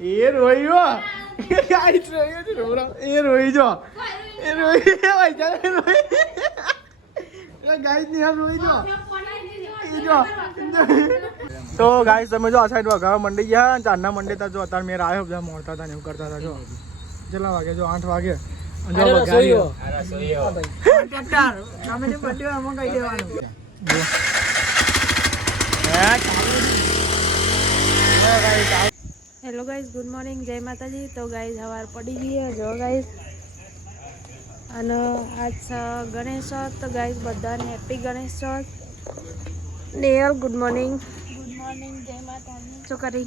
એ રોયો guys રોયો છે રોરા એ રોઈ જો એ રોઈ ભાઈ ચાલે રોઈ ગાઈસ ની હાલ રોઈ જો એ જો તો ગાઈસ તમે જો આ સાઈડ વગાવા મંડી ગયા ચાંદના મંડી તા જો અત્યારે મેર આવ્યો બધા મોડતા હતા ને એવું કરતા હતા જો કેટલા વાગે જો 8 વાગે જો વગાડ્યો ટ્રેક્ટર સામે ને પટ્યો આમાં કહી દેવાનું હેલો ગાઈઝ ગુડ મોર્નિંગ જય માતાજી તો ગાઈઝ સવાર પડી ગઈ જો ગાઈઝ અને આજ ગણેશ ચોથ તો ગાઈઝ બધાને હેપી ગણેશ ચોથ નેહલ ગુડ મોર્નિંગ જય માતાજી શું કરી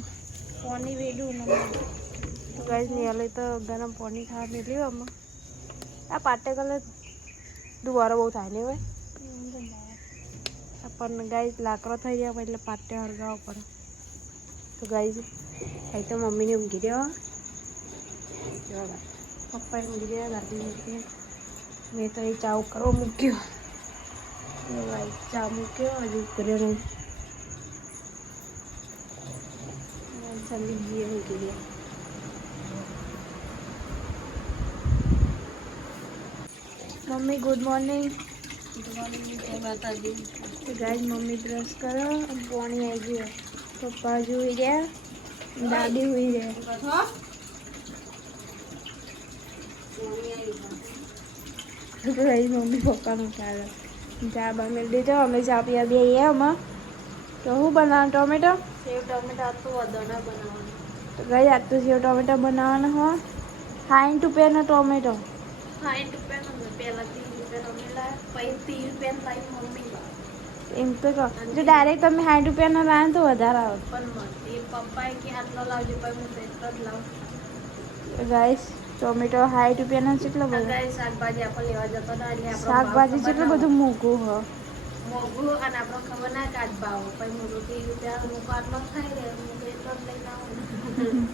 પાણી વેડું તો ગાઈઝ નેહલે તો ગરમ પાણી ખાવા મેળ્યું આમાં આ પાટે કલે દુવારો બહુ થાય ને હવે પણ ગાઈઝ લાકડો થઈ ગયા એટલે પાટે હળગાવવા પડે તો ગાઈઝ અહીં તો મમ્મીને ઊંઘી દેવા પપ્પાએ ઊંઘી દેવા ગાડી મૂકી મેં તો એ ચા કરવા મૂક્યો ચા મૂક્યો હજુ કર્યો નહીં સંદીપજીએ મૂકી દે મમ્મી ગુડ મોર્નિંગ જય માતાજી ગાઈઝ મમ્મી બ્રશ કરો પાણી આવી ગયું પપ્પા જોઈ ગયા દાદી हुई है मम्मी पप्पा नु चा बना दीजो अमे चा पिया भी हमें तो हूँ बना टोमेटो सेव टोमेटो तो वदना बनावा तो गई आज तो सेव टोमेटो बनावा हो 60 रुपया टोमेटो 60 रुपया पहला 30 रुपया मिला पी 30 रुपया लाई मम्मी एम तो कहो जो डायरेक्ट તમે 60 રૂપિયાના લાવે તો વધારે આવે પણ એ પપ્પાએ કે આટલો લાવજો પણ હું એટલો જ લાવ ગાઈસ ટોમેટો 60 રૂપિયાના કેટલો બધો ગાઈસ શાકભાજી આપણે લેવા જતો ના એટલે આપણો શાકભાજી કેટલું બધું મોંઘું હ મોંઘું અને આપણો ખબર ના કાઢ ભાવ પણ મોંઘું 30 રૂપિયા મોંઘું આટલો થાય રે હું એટલો જ લઈને આવું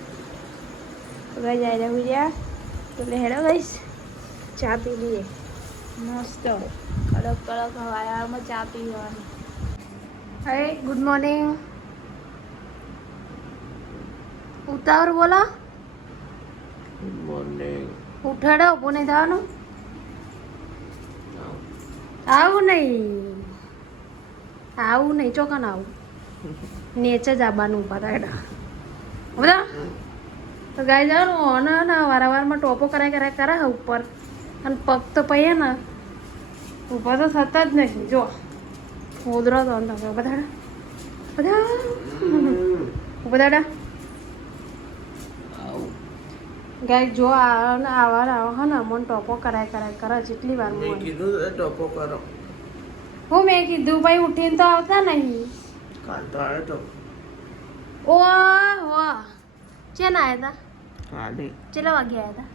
તો ગાઈસ આવી રહ્યા ગયા તો લે હેડો ગાઈસ ચા પી લઈએ મસ્ત કડક કડક હવાયામાં ચા પીવાની અરે ગુડ મોર્નિંગ ઉતાવળ બોલા ગુડ મોર્નિંગ ઉઠાડો ઉભો નહીં થવાનું આવું નહીં ચોકન આવું નેચે જ આવવાનું ઉભા થાય બધા તો ગાય જવાનું ને વારંવારમાં ટોપો કરાય ઉપર અને પગ તો પૈયા ને ઊભા તો થતા જ નહીં જો ઉધરો તો બધા ગાય જો આવા હે ને મને ટોપો કરાય જેટલી વાર કીધું ટોપો કરો હું મેં કીધું ભાઈ ઉઠીને તો આવતા નહીં કાલ તો આવ્યો તો ઓ વાહ ચેન આવ્યા હતા કેટલા વાગે આવ્યા હતા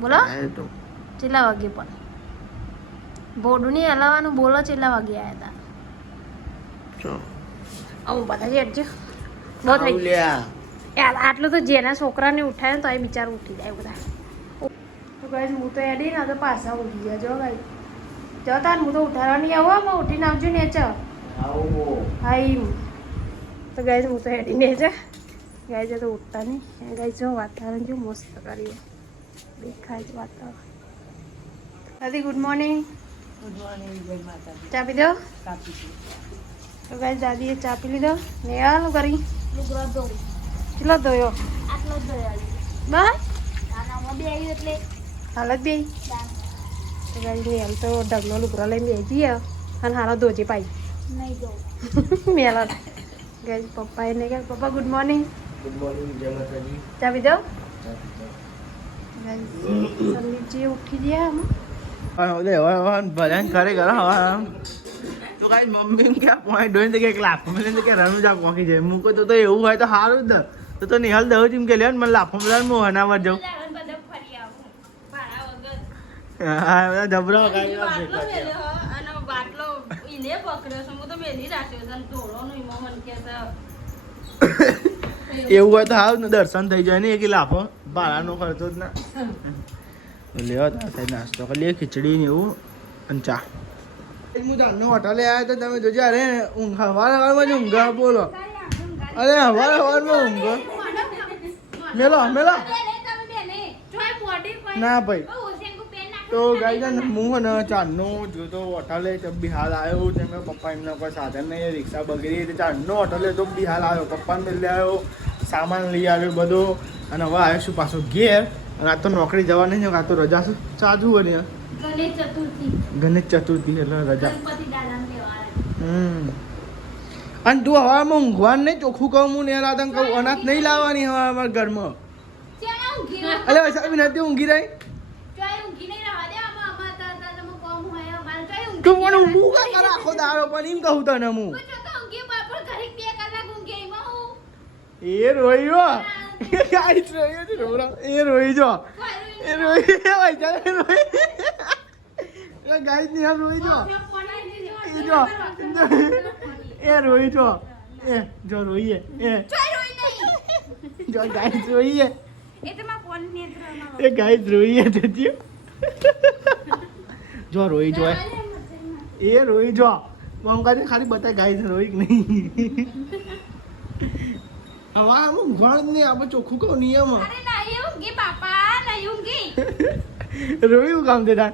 બોલો કેટલા વાગે પણ બોર્ડું નહીં હલાવવાનું બોલો કેટલા વાગે આવ્યા હતા આવું બધા છે બહુ થઈ યાર આટલું તો જેના છોકરાને ઉઠાય ને તો એ બિચારું ઉઠી જાય બધા તો ગાઈસ હું તો એડી ને તો પાછા ઉઠી ગયા જો ગાઈ જો તાર હું તો ઉઠાડવાની આવો આમાં ઉઠીને આવજો ને ચ હા તો ગાઈસ હું તો એડી ને છે ગાઈસ તો ઉઠતા નહીં ગાઈસ જો વાતાવરણ જો મસ્ત કર્યું દેખાય છે વાતાવરણ દાદી ગુડ મોર્નિંગ જય માતાજી ચા પી દો તો ગાઈસ દાદીએ ચા પી લીધો ને આનું કરી કેટલો ધોયો આટલો જ ધોયો બસ આનામાં બે આવી એટલે હાલત બે તો ગાઈસ ને હાલ તો ઢગલો લુગરો લઈને બે જઈએ અને હાલો ધોજે પાઈ નહીં દો મેલા ગાઈસ પપ્પા એને કે પપ્પા ગુડ મોર્નિંગ જય માતાજી ચા પી દો સંદીપજી ઉઠી ગયા ભજન કરે તો કાંઈ મમ્મી ક્યાં પોઈન્ટ હોય તો કે લાફો મેં કે રણુજા પહોંચી જાય મૂકો તો એવું હોય તો સારું જ તો નિહાલ દઉં એમ કે લે મને લાફો મેળા હું હનાવર જાઉં હા બધા જબરા એવું હોય તો હાવ ને દર્શન થઈ જાય ને એક લાફો ભાડાનો ખર્ચો જ ના લેવા થાય નાસ્તો ખાલી ખીચડી ને એવું અને ચા હું જાણનો હોટલે આવ્યા તો તમે જોજો અરે ઊંઘ હવારમાં જ ઊંઘ બોલો અરે હવારમાં ઊંઘ મેલો ના ભાઈ તો ગાઈ ને હું ને ચારનો જોતો હોટલે તો બિહાર આવ્યો છે મેં પપ્પા એમના કોઈ સાધન નહીં રિક્ષા બગડી તો ચારનો હોટલે તો બિહાર આવ્યો પપ્પાને લઈ આવ્યો સામાન લઈ આવ્યો બધો અને હવે આવ્યો છું પાછો ઘેર અને આ તો નોકરી જવાની છે આ તો રજા છે ચાજુ હોય ને ગણેશ ચતુર્થી એટલે રજા અને તું હવામાં ઊંઘવાનું નહીં ચોખ્ખું કહું હું ને રાધન કહું અનાજ નહીં લાવવાની હવે અમારા ઘરમાં અલે વૈસાબી નથી ઊંઘી રહી તું મને ઊંઘું કા કર આખો દાડો પણ એમ કહું તને હું એ રોયો ગાઈ રોયો છે રોરા એ રોઈ જો એ રોઈ ભાઈ ચાલે રોઈ એ ગાઈ ની હાલ રોઈ જો એ જો એ રોઈ જો એ જો રોઈએ એ જો ગાઈ રોઈએ એ ગાઈ રોઈએ તેથી જો રોઈ જો એ રોઈ જો મંગાને ખાલી બતાય ગાઈ રોઈ કે નહીં હવા હું ઘણ નહીં આપણે ચોખ્ખું કહું નિયમ રોયું કામ દે તાર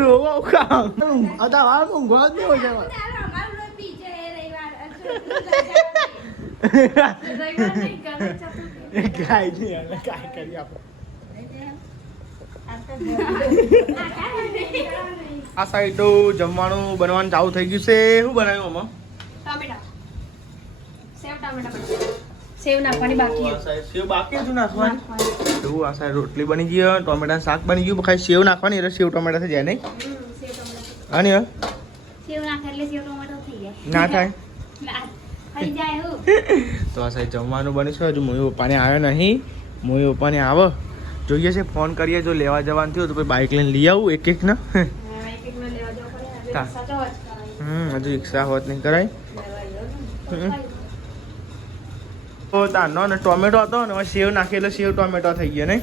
રોવા કામ અદા વાર હું ઘણ નહીં હોય ગાય નહીં એટલે કાંઈ કરી આપણે આ સાઈડ તો જમવાનું બનવાનું ચાલુ થઈ ગયું છે શું બનાવ્યું આમાં સેવ નાખવાની બાકી સેવ બાકી હતું નાખવાની તો આ સાઈડ રોટલી બની ગઈ ટોમેટા શાક બની ગયું ખાલી સેવ નાખવાની એટલે સેવ ટોમેટા થઈ જાય નહીં અને સેવ નાખે એટલે સેવ ટોમેટો થઈ જાય ના થાય થઈ જાય હું તો આ સાઈડ જમવાનું બની છે હજુ મોઈ પપ્પાને આવ્યો નહીં મોઈ પપ્પાને આવો જોઈએ છે ફોન કરીએ જો લેવા જવાનું થયું તો પછી બાઇક લઈને લઈ આવું એક એક ના હજુ રિક્ષા હોત નહીં કરાય તો તાનો ને ટોમેટો હતો ને સેવ નાખી એટલે સેવ ટોમેટો થઈ ગયો નહીં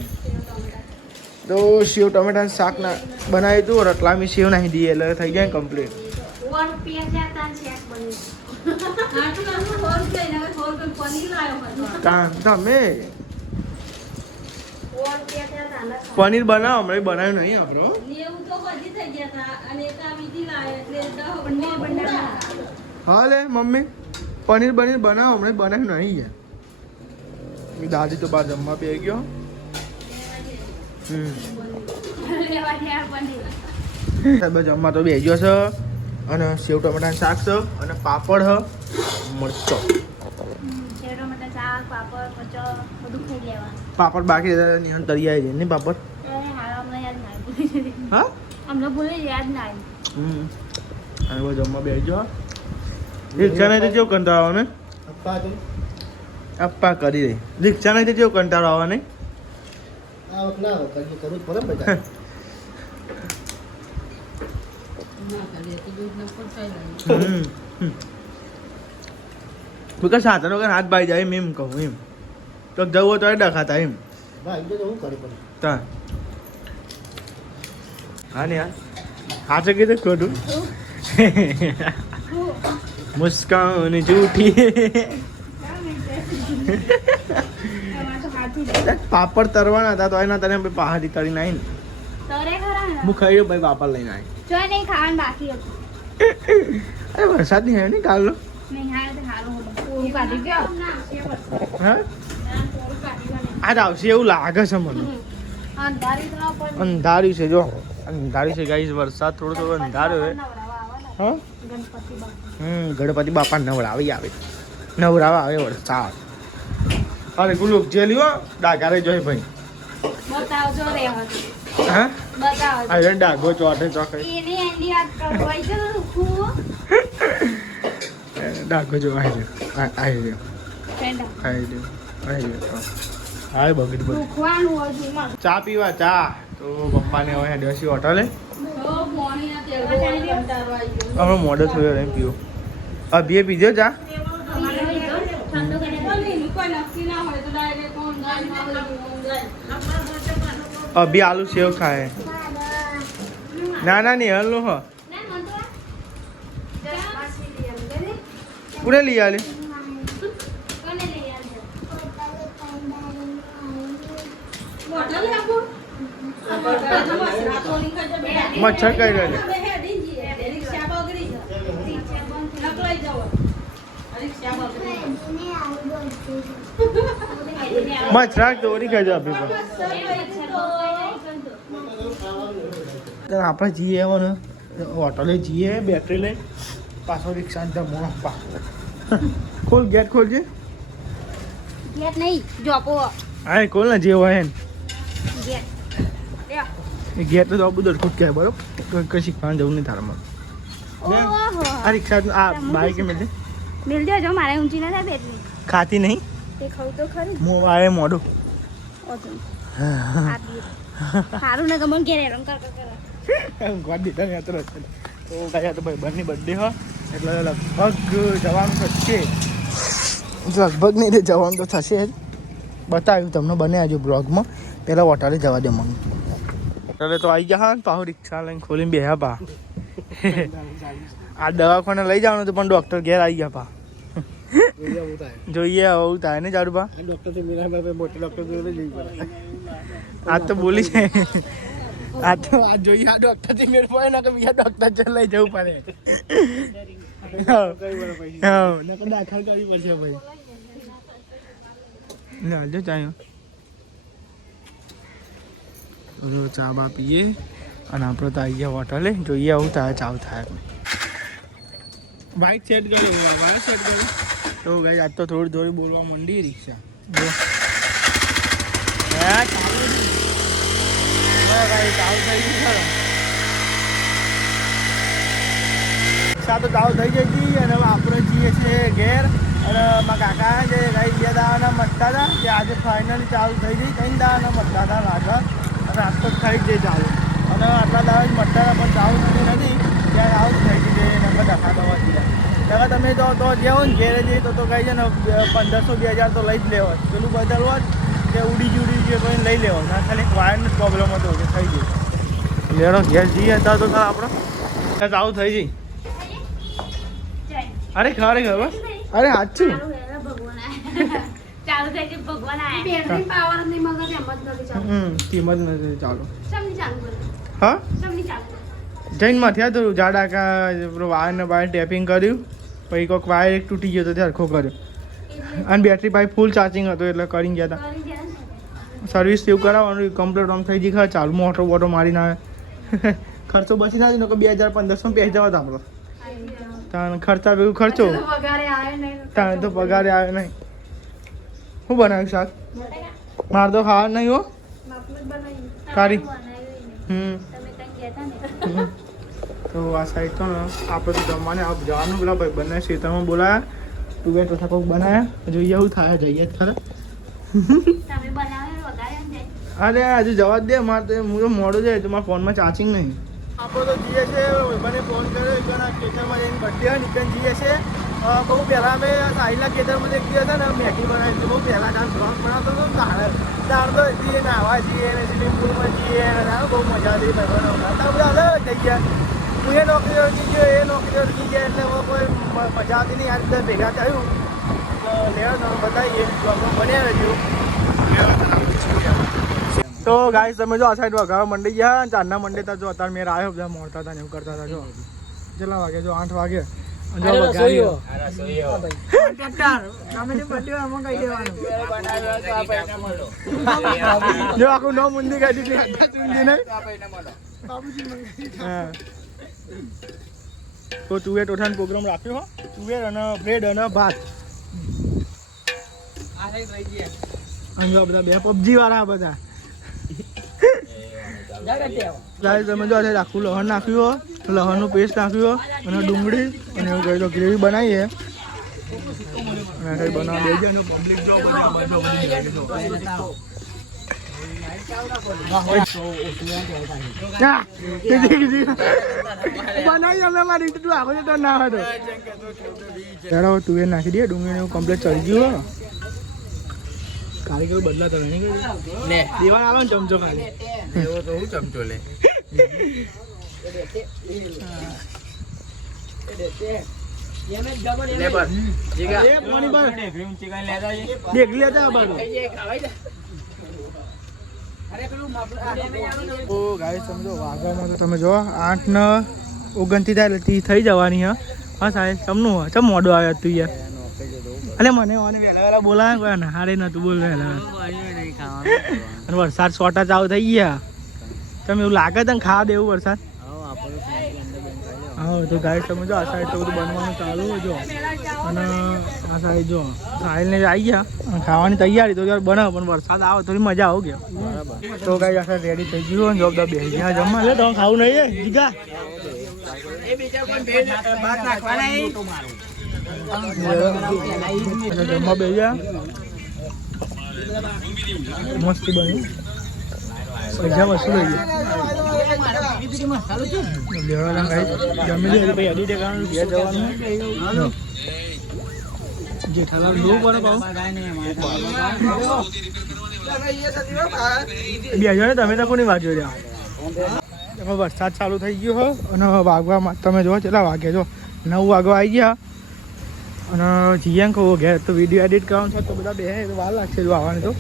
તો સેવ ટોમેટાનું શાક ના બનાવ્યું હતું રતલામી સેવ નાખી દઈએ એટલે થઈ ગયા કમ્પ્લીટ તમે પનીર બનાવો હમણાં બનાવ્યું નહીં આપણો હા લે મમ્મી પનીર બનાવો હમણાં બનાવ્યું નહીં યાર દાદી તો બહાર જમવા પી ગયો જમવા તો બે ગયો છે અને સેવ ટમેટાનું શાક છે અને પાપડ હ મરચો પાપડ બાકી તરી આવી જાય ને પાપડ હા અમને ભૂલે યાદ ના અને બધું જમવા બે ગયો રિક્ષા નહીં તો કેવું કંટાળો આવે ને અપ્પા કરી દે રિક્ષા નહીં તો કેવું કંટાળો આવે ને સાધન વગર હાથ ભાઈ જાય એમ કહું એમ તો જવું તો ડખાતા એમ હા ને યાર હાથે કીધું ખોટું મુસ્કાન જૂઠી પાપડ તરવાના હતા તો એના તને પહાડી તરી નાઈ હું ખાઈ ભાઈ પાપડ લઈને આવી અરે વરસાદ નહીં આવ્યો ને કાલનો આજ આવશે એવું લાગે છે મને અંધાર્યું છે જો અંધાર્યું છે ગાઈસ વરસાદ થોડો થોડો અંધાર્યો છે હા ગણપતિ બાપા નવરાવી આવે નવરાવા આવે વરસાદ અરે ગુલુક જેલી હો ડાઘારે જોઈ ભાઈ હા અરે ડાઘો ચોટે ચોકડે ડાઘો જો આવી રહ્યો હાય બગડી બગડી ચા પીવા ચા તો પપ્પાને હવે દેશી હોટલે હવે મોડો થયો એમ પીવો અભીએ પીજો ચા અભી આલू सेव खाए ना ना नहीं हल हो पूरे लिया ले મચ્છર કઈ રહે મચ્છર દોરી ખાઈ જાવ આપણે જઈએ એવો હોટલે જઈએ બેટરી લઈ પાછો રિક્ષા ખોલ ગેટ ખોલજે ગેટ નહીં જોપો હા ખોલ ને જે હોય ને ગેટ એ ગેટ તો બધું દરખુટ કહેવાય બરોબર કઈ શીખવાનું જવું નહીં તારામાં આ રિક્ષા આ બાઈક મેં મિલ જો મારે ઊંચી ના થાય બેટરી ખાતી નહીં તે ખાવું તો ખરી આવે મોઢું સારું ને ગમન ઘેર રંગ કર ગોડ દીધા ને તો ગયા તો ભાઈ બંને બર્થડે હોય એટલે લગભગ જવાનું થશે લગભગ નહીં જવાનું તો થશે જ બતાવ્યું તમને બને આજુ બ્લોગમાં પહેલાં હોટલે જવા દે મને હોટલે તો આવી ગયા પાછું રિક્ષા લઈને ખોલીને બેહ્યા પા આ દવાખાને લઈ જવાનું હતું પણ ડૉક્ટર ઘેર આવી ગયા પા જોઈએ આવું થાય ને જાડુ પા આ તો બોલી છે આ તો આ જોઈએ આ ડૉક્ટર થી મેળ પડે ને કે બીજા ડૉક્ટર લઈ જવું પડે દાખલ કરવી પડશે ભાઈ લાલજો ચાયો ચા બા પીએ અને આપણે તો આવી ગયા હોટલે જોઈએ આવું થાય ચાવ થાય બાઇક સેટ કર્યો બાઇક સેટ કર્યો તો ગાઈ આજ તો થોડી થોડી બોલવા માંડી રિક્ષા જો ચાલુ થઈ ગઈ રિક્ષા તો ચાલુ થઈ ગઈ હતી અને હવે આપણે જઈએ છીએ ઘેર અને મારા કાકા જે ગાઈ 2 દાવાના મટતા હતા તે આજે ફાઇનલી ચાલુ થઈ ગઈ 3 દાવાના મટતા હતા લાગા અને આજ તો થઈ જ ચાલુ અને આટલા દાવા જ મટતા હતા પણ ચાલુ થતી નથી ત્યારે આવું થઈ ગઈ છે નંબર ધક્કા દવા દીધા ત્યારે તમે તો જેવો ને ઘેરે જઈએ તો કહી છે ને 1500-2000 તો લઈ જ લેવા પેલું બદલવા જ કે ઉડી ગયું તો લઈ લેવો ના ખાલી વાયરનો પ્રોબ્લેમ હતો કે થઈ ગયો લેડો ઘેર જઈએ હતા તો આપણે ચાલુ થઈ જઈ અરે ખરે ખબર અરે સાચું ચાલુ થઈ ગઈ ભગવાન આયા બેટરી પાવર ની મગજ એમ જ નથી ચાલુ કિંમત નથી ચાલુ સમની ચાલુ હા સમની ચાલુ જૈન માં થયા તો જાડા કા વાયર ને વાયર ટેપિંગ કર્યું પછી કોઈક વાયર એક તૂટી ગયો તો ત્યારે ખો કર્યો અને બેટરી ભાઈ ફૂલ ચાર્જિંગ હતું એટલે કરીને ગયા હતા સર્વિસ એવું કરાવવાનું કમ્પ્લીટ આમ થઈ ગઈ ખરા ચાલુ મોટો બોટો મારીને આવે ખર્ચો બચી ના ને 2500-1500 પૈસા જવા આપણો તાણ ખર્ચા ભેગું ખર્ચો તાણ તો પગારે આવે નહીં શું બનાવ્યું શાક મારે તો ખાવા નહીં હો કારી તો આ સાઈડ તો ને આપણે તો જમવાને જવાનું પેલા ભાઈ બંને ખેતરમાં બોલાયા તું બે ટોઠા કોક બનાવ્યા જોઈએ એવું થાય જઈએ જ ખરા અરે હજુ જવા જ દે મારે તો હું તો મોડું જાય તો મારા ફોનમાં ચાર્જિંગ નહીં આપણે તો જઈએ છીએ મને ફોન કર્યો એકના ખેતરમાં જઈને બર્થડે હોય નીકળી જઈએ છીએ બહુ પહેલાં અમે સાઈડના ખેતરમાં એક દિવસ હતા ને મેગી બનાવી હતી બહુ પહેલાં ત્યાં બ્લોગ બનાવતો હતો તાર તો જઈએ નાહવા જઈએ ને સ્વિમિંગ પુલમાં જઈએ ને બહુ મજા હતી બધા અલગ થઈ ગયા હું એ નોકરી અટકી ગયો એ નોકરી અટકી ગયા એટલે કોઈ મજા આવતી નહીં આ બધા ભેગા થયું લેવા બતાવીએ બન્યા રહેજો તો ગાઈસ તમે જો આ સાઈડ વઘાવા મંડી ગયા ચારના મંડે તો જો અત્યારે મેર આવ્યો બધા મોડતા હતા ને એવું કરતા હતા જો કેટલા વાગે જો 8 વાગે જો આખું નો મુંદી કાઢી તો તુવેર ટોઠાનો પ્રોગ્રામ રાખ્યો હો તુવેર અને બ્રેડ અને ભાત અને બધા બે પબજી વાળા બધા તમે જો આખું લહણ નાખ્યું લહણનું પેસ્ટ નાખ્યું અને ડુંગળી અને એવું કહી તો ગ્રેવી બનાવીએ અને બનાવવા દે અને પબ્લિક જો બનાવી અમે મારી તું આખો તો ના હતો ત્યારે તું એ નાખી દે ડુંગળી એવું કમ્પ્લીટ ચડી ગયું કારીગર બદલાતો નહીં લે દેવાન આલો ને ચમચો ખાલી એવો તો હું ચમચો લે ઓ ગાઈસ સમજો વાગવામાં તો તમે જો 8 ને 29 થાય એટલે 30 થઈ જવાની હા. હા સાહેબ તમનું ચમ મોડું આવ્યા તું યાર. અલે મને વહેલા બોલાવે કોઈ ને હારે નતું બોલ વહેલા. અને વરસાદ સોટા ચાલુ થઈ ગયા. તમે એવું લાગે તને ખાવા દેવું વરસાદ? હા તો ગાઈસ તમે જો આ સાઈડ તો બધું બનવાનું ચાલુ જો. અને આ સાઈડ જો સાહિલને આવી ગયા ખાવાની તૈયારી તો બનાવ પણ વરસાદ આવે થોડી મજા આવ ગયા. તો ગાઈસ આ સાઈડ રેડી થઈ ગયું જોબ દા બેસી ગયા જમવા. લે તો ખાવું નહીં જીગા જમવા બે ગયા મસ્તી બની પૈસા વસૂલ થઈ ગયા જમી લીધું પછી અડી જવાનું ઘેર જવાનું જેઠાલાલ બહુ પડે પાવ બે હજાર તમે તો કોની વાત જોઈ રહ્યા. વરસાદ ચાલુ થઈ ગયો હો અને વાગવા તમે જો કેટલા વાગે જો 9 વાગવા આવી ગયા અને જીએન કહો ઘેર તો વિડીયો એડિટ કરવાનું છે તો બધા બે વાર લાગશે જો આવવાની તો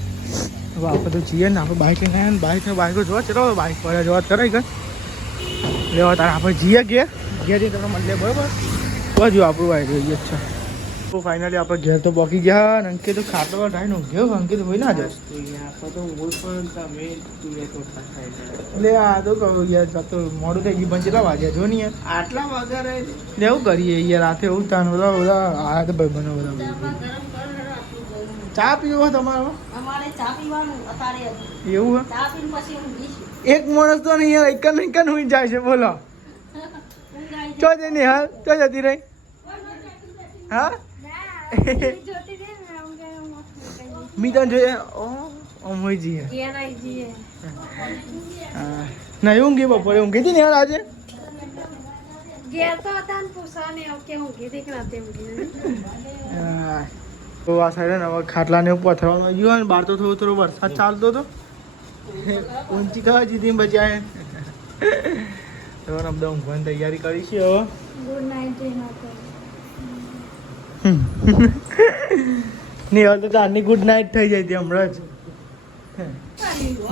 હવે આપણે તો જીએ ને આપણે બાઇક લઈને બાઇકો જોવા ચલો બાઇક પર જોવા કરાય ગઈ લેવા તારે આપણે જીએ ઘેર તમને મળે બરાબર તો જો આપણું બાઇક જોઈએ છે. તો ફાઇનલી આપણે ઘેર તો પહોંચી ગયા અને અંકિત તો ખાટલો ટાઈમ ઊંઘ્યો અંકિત હોય ના જાય એટલે આ તો કહું યાર તો મોડું થઈ ગયું પણ કેટલા વાગ્યા જો ને યાર આટલા વાગ્યા રહે એવું કરીએ યાર રાતે એવું તાન બધા આ તો ભાઈ બનો બધા ચા પીવો તમારો એવું એક માણસ તો નહીં યાર એક હોઈ જાય છે બોલો ચો જઈ નહીં હાલ ચો જતી રહી હા મીતા જોઈએ અમોઈજી ના ઊંઘી બપોરે ઊંઘી હતી ને યાર આજે તો આ સાઈડ ને હવે ખાટલાને પથરાવાનું આવી ગયું ને બહાર તો થોડો વરસાદ ચાલતો હતો ઊંચી થવા જીધી બચ્યા તો બધા ઊંઘવાની તૈયારી કરી છે હવે નહીં હવે તો તારની ગુડ નાઇટ થઈ જાય હતી હમણાં જ.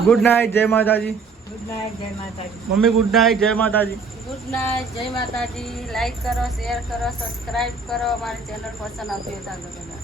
ગુડ નાઇટ જય માતાજી. મમ્મી ગુડ નાઇટ જય માતાજી. ગુડ નાઇટ જય માતાજી. લાઈક કરો, શેર કરો, સબસ્ક્રાઇબ કરો. અમારી ચેનલ પસંદ આવતી હોય તો